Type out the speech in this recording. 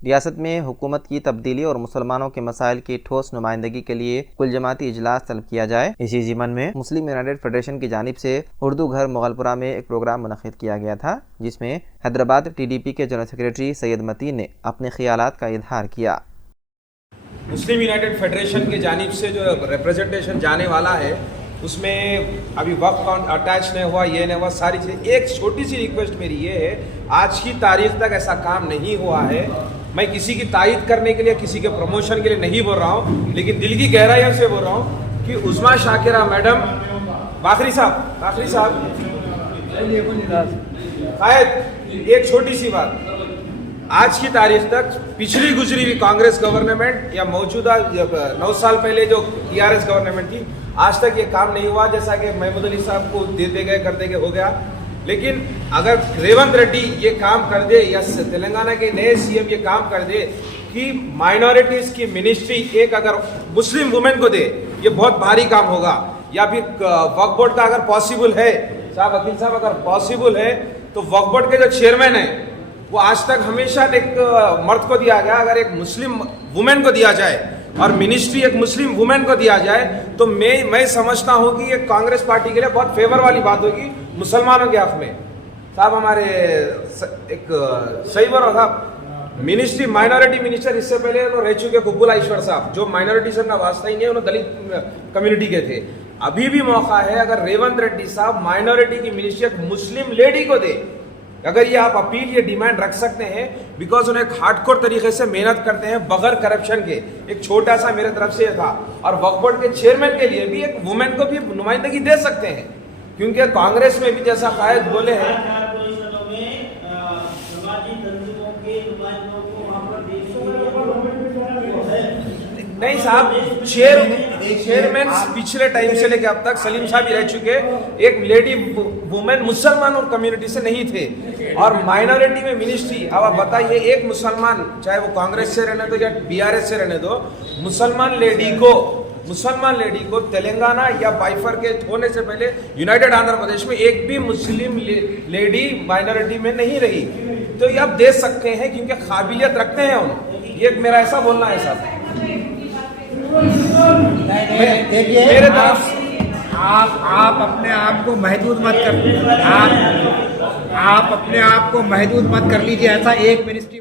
रियासत में हुकूमत की तब्दीली और मुसलमानों के मसाइल की ठोस नुमाइंदगी के लिए कुल जमाती इजलास तलब किया जाए। इसी ज़िमन में मुस्लिम यूनाइटेड फेडरेशन की जानिब से उर्दू घर मुगलपुरा में एक प्रोग्राम मुनक़िद किया गया था, जिसमें हैदराबाद TDP के जनरल सेक्रेटरी सैयद मतीन ने अपने ख्यालात का इजहार किया। मुस्लिम यूनाइटेड फेडरेशन की जानिब से जो रिप्रेजेंटेशन जाने वाला है उसमें अभी वक्त काउंट अटैच नहीं हुआ, ये नहीं हुआ, सारी चीज़ें। एक छोटी सी रिक्वेस्ट मेरी ये है, आज की तारीख तक ऐसा काम नहीं हुआ है। मैं किसी की तायद करने के लिए, किसी के प्रमोशन के लिए नहीं बोल रहा हूँ, लेकिन दिल की गहराइयों से बोल रहा हूँ कि उस्मा शाकिरा मैडम, बाखरी साहब शायद एक छोटी सी बात, आज की तारीख तक पिछली गुजरी हुई कांग्रेस गवर्नमेंट या मौजूदा 9 साल पहले जो TRS गवर्नमेंट थी, आज तक ये काम नहीं हुआ। जैसा कि महमूद अली साहब को देते गए करते गए हो गया, लेकिन अगर रेवंत रेड्डी ये काम कर दे या तेलंगाना के नए CM ये काम कर दे कि माइनॉरिटीज की मिनिस्ट्री एक अगर मुस्लिम वुमेन को दे, ये बहुत भारी काम होगा। या फिर वक्फ बोर्ड का अगर पॉसिबल है, साहब वकील साहब, अगर पॉसिबल है तो वक्फ बोर्ड के जो चेयरमैन है वो आज तक हमेशा एक मर्द को दिया गया, अगर एक मुस्लिम वुमेन को दिया जाए और मिनिस्ट्री एक मुस्लिम वुमेन को दिया जाए तो मैं समझता हूं कि ये कांग्रेस पार्टी के लिए बहुत फेवर वाली बात होगी मुसलमानों के हक में। साहब हमारे एक सही बोल रहा था, मिनिस्ट्री माइनॉरिटी मिनिस्टर इससे पहले रह चुके कुब्बुल ईश्वर साहब, जो माइनॉरिटी से अपना वास्ता ही नहीं है, उन्होंने दलित कम्युनिटी के थे। अभी भी मौका है, अगर रेवंत रेड्डी साहब माइनॉरिटी की मिनिस्ट्री एक मुस्लिम लेडी को दे, अगर ये आप अपील, ये डिमांड रख सकते हैं, बिकॉज उन्हें एक हार्डकोर तरीके से मेहनत करते हैं बगैर करप्शन के। एक छोटा सा मेरे तरफ से था, और वक्फ बोर्ड के चेयरमैन के लिए भी एक वुमेन को भी नुमाइंदगी दे सकते हैं, क्योंकि कांग्रेस में भी जैसा कायद बोले हैं, नहीं साहब, चेयरमैन पिछले टाइम से लेकर अब तक सलीम साहब ही रह चुके, एक लेडी वुमेन मुसलमान और कम्युनिटी से नहीं थे। और माइनॉरिटी में मिनिस्ट्री, अब आप बताइए, एक मुसलमान, चाहे वो कांग्रेस से रहने दो या BRS से रहने दो, मुसलमान लेडी को तेलंगाना या बाइफरकेट होने से पहले यूनाइटेड आंध्र प्रदेश में एक भी मुस्लिम लेडी माइनॉरिटी में नहीं रही। तो ये आप दे सकते हैं क्योंकि काबिलियत रखते हैं उन्होंने, ये मेरा ऐसा बोलना है साहब। मेरे तरफ आप अपने आप को महदूद मत कर, आप अपने आप को महदूद मत कर लीजिए। ऐसा एक मिनिस्ट्री